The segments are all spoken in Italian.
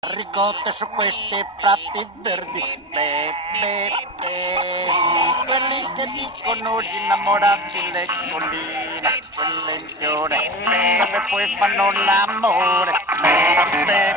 Ricotte su questi prati verdi, beh, beh, beh. Quelli che dicono gli innamorati le colline, quelle in fiore, dove poi fanno l'amore, beh, beh,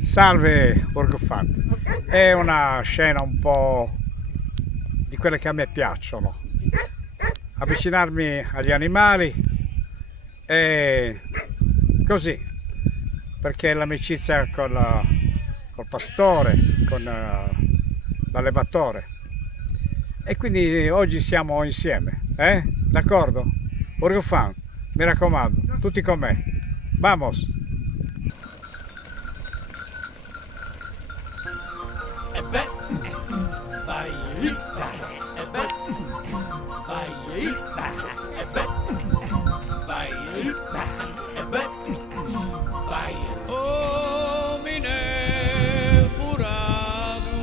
Salve Borgo Fan, è una scena un po' di quelle che a me piacciono, avvicinarmi agli animali e così, perché l'amicizia col pastore, con l'allevatore e quindi oggi siamo insieme, d'accordo? Borgo Fan, mi raccomando, tutti con me, vamos! E beh, vai, e beh, vai, e beh, vai, e beh, vai. Oh, mine furado,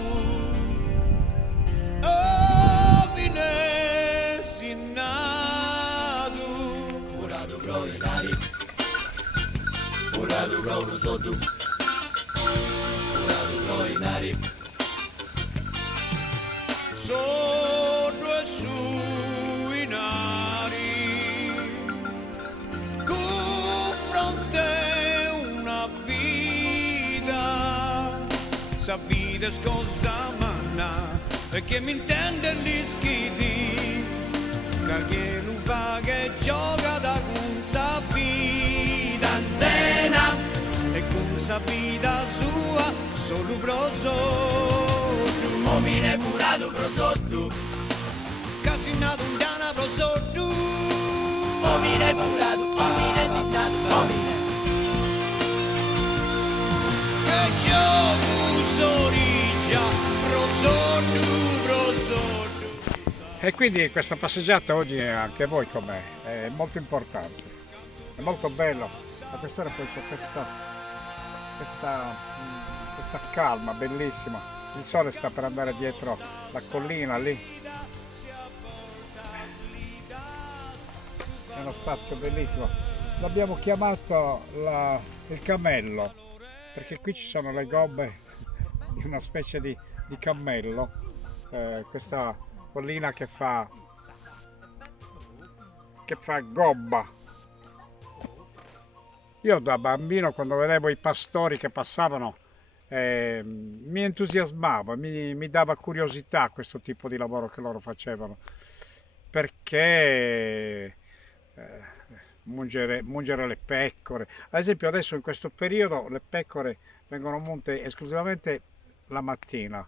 oh, mine sinado, furado bro inari, furado bro rosodu, furado bro inari. Sotto e su i nari, con fronte una vita, sa vita scossa manna, perché mi intende gli schiti, che non fa che gioca da con sa vita anzena, e con sa vita sua solo proso. Omine furado prosotto, casinato un diana prosotto. Omine furado, omine sinnato, omine. Che gioco soriglia, prosotto, prosotto. E quindi questa passeggiata oggi anche voi con me è molto importante, è molto bello. A quest'ora poi c'è questa calma bellissima. Il sole sta per andare dietro la collina lì. È uno spazio bellissimo. L'abbiamo chiamato il cammello, perché qui ci sono le gobbe di una specie di cammello. Questa collina che fa gobba. Io da bambino quando vedevo i pastori che passavano mi entusiasmava, mi dava curiosità questo tipo di lavoro che loro facevano, perché mungere le pecore. Ad esempio adesso in questo periodo le pecore vengono munte esclusivamente la mattina,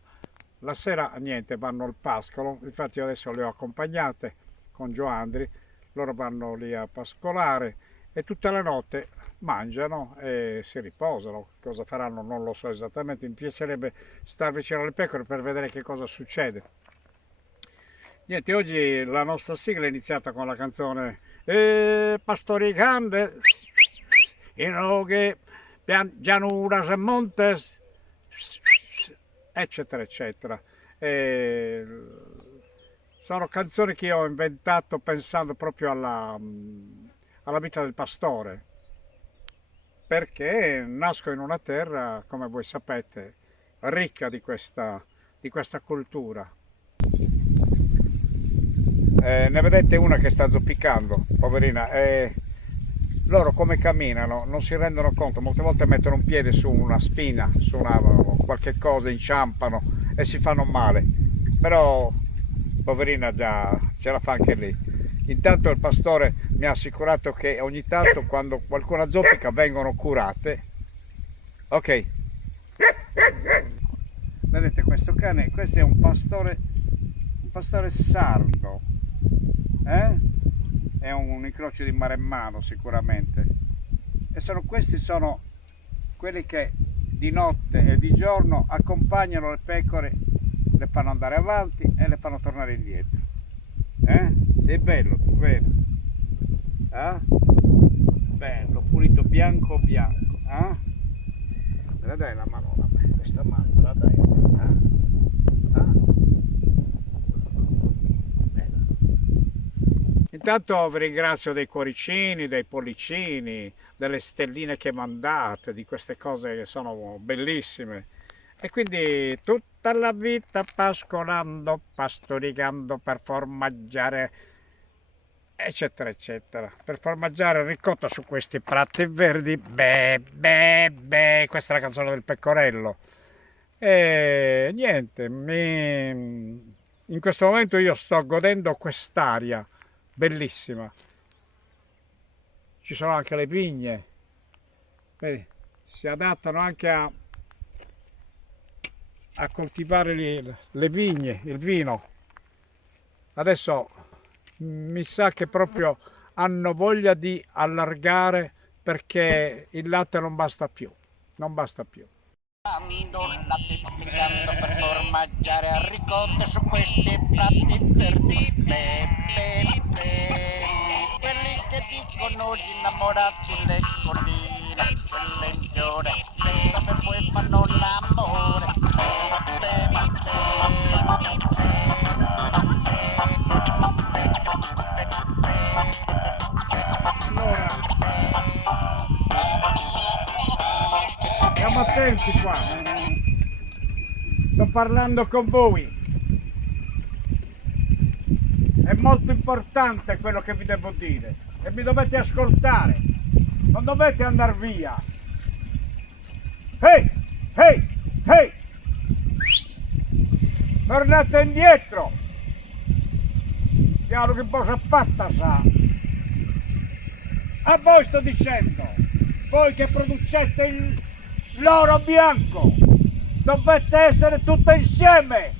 la sera niente, vanno al pascolo, infatti io adesso le ho accompagnate con Gioandri, loro vanno lì a pascolare e tutta la notte mangiano e si riposano. Cosa faranno non lo so esattamente, mi piacerebbe stare vicino alle pecore per vedere che cosa succede. Niente, oggi la nostra sigla è iniziata con la canzone Pastori grande, che pianuras e montes, eccetera, eccetera. E sono canzoni che io ho inventato pensando proprio alla vita del pastore. perché nasco in una terra, come voi sapete, ricca di questa cultura. Ne vedete una che sta zoppicando, poverina, e loro come camminano non si rendono conto, molte volte mettono un piede su una spina, su qualche cosa, inciampano e si fanno male, però poverina già ce la fa anche lì. Intanto il pastore mi ha assicurato che ogni tanto quando qualcuna zoppica vengono curate. Ok, vedete questo cane, questo è un pastore sardo, è un incrocio di maremmano sicuramente, e questi sono quelli che di notte e di giorno accompagnano le pecore, le fanno andare avanti e le fanno tornare indietro. Sei bello tu, vero? Bello, pulito, bianco bianco, me la dai la mano a me, questa mano me la dai a me, Intanto vi ringrazio dei cuoricini, dei pollicini, delle stelline che mandate, di queste cose che sono bellissime. E quindi tutta la vita pascolando, pastoricando per formaggiare, eccetera, eccetera. Per formaggiare ricotta su questi prati verdi, questa è la canzone del pecorello. E niente, in questo momento io sto godendo quest'aria bellissima. Ci sono anche le vigne, vedi, si adattano anche a coltivare le vigne, il vino. Adesso mi sa che proprio hanno voglia di allargare perché il latte non basta più, non basta più. Latte masticando per formaggiare a ricotta su questi prati verdi. Quelli che dicono gli innamorati le colline, quelle in fiore, come poi fanno l'amore. Stiamo attenti qua, sto parlando con voi, è molto importante quello che vi devo dire e mi dovete ascoltare, non dovete andare via. Ehi, tornate indietro, chiaro che cosa fatta sa. A voi sto dicendo, voi che producete l'oro bianco, dovete essere tutti insieme,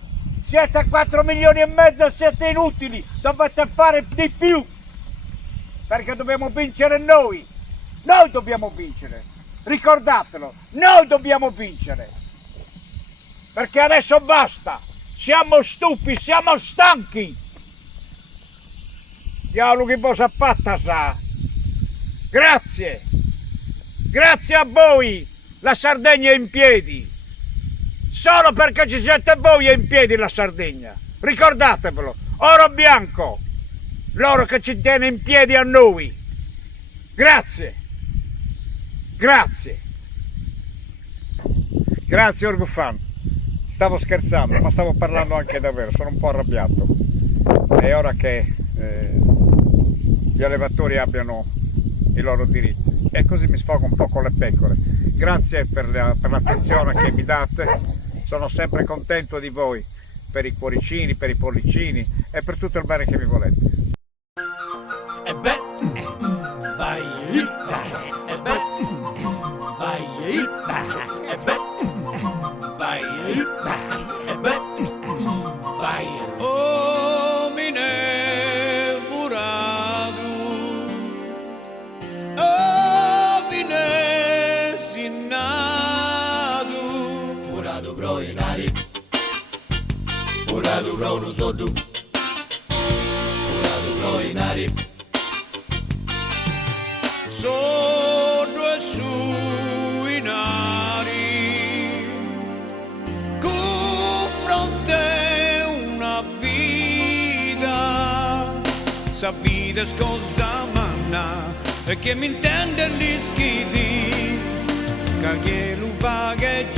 siete 4 milioni e mezzo, siete inutili, dovete fare di più, perché dobbiamo vincere noi dobbiamo vincere, ricordatelo, noi dobbiamo vincere, perché adesso basta, siamo stupi, siamo stanchi, diavolo che cosa fatta sa, grazie a voi. La Sardegna è in piedi, solo perché ci siete voi è in piedi la Sardegna, ricordatevelo, oro bianco, l'oro che ci tiene in piedi a noi, grazie Orgufan, stavo scherzando ma stavo parlando anche davvero, sono un po' arrabbiato, è ora che gli allevatori abbiano i loro diritti e così mi sfogo un po' con le pecore. Grazie per l'attenzione che mi date, sono sempre contento di voi, per i cuoricini, per i pollicini e per tutto il bene che mi volete. Oh, mine furado, oh, mine sinado, Furado bro inari, furado bro no sodu, furado bro inari, sono e su inari, cu fronte una vida, sa vida è cosa manna, e che mi intende gli schidi. che lu vagheggia